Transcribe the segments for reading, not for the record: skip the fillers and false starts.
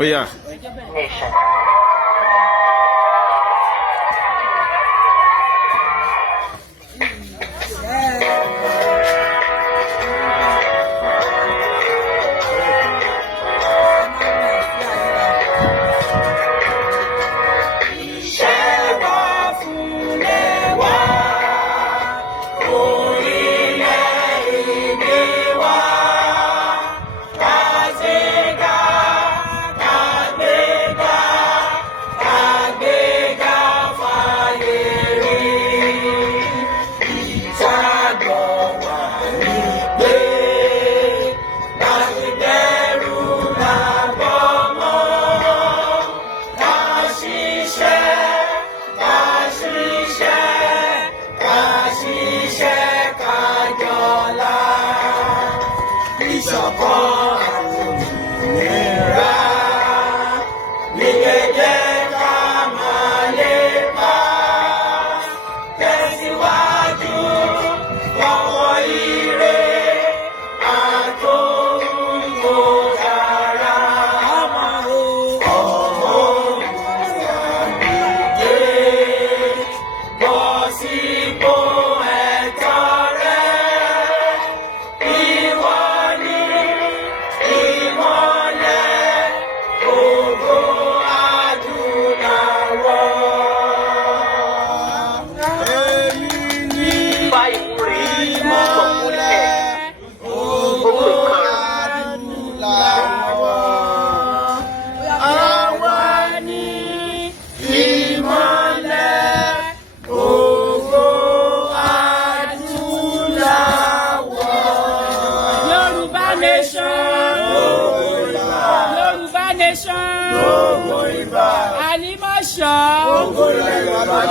Oh yeah. Nation.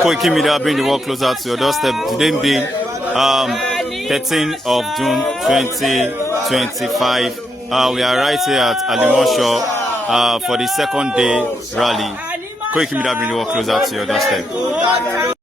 Koiki Media bring the world closer to your doorstep. Today being 13th of June 2025. We are right here at Alimosho for the second day rally. Koiki Media bring the world closer to your doorstep.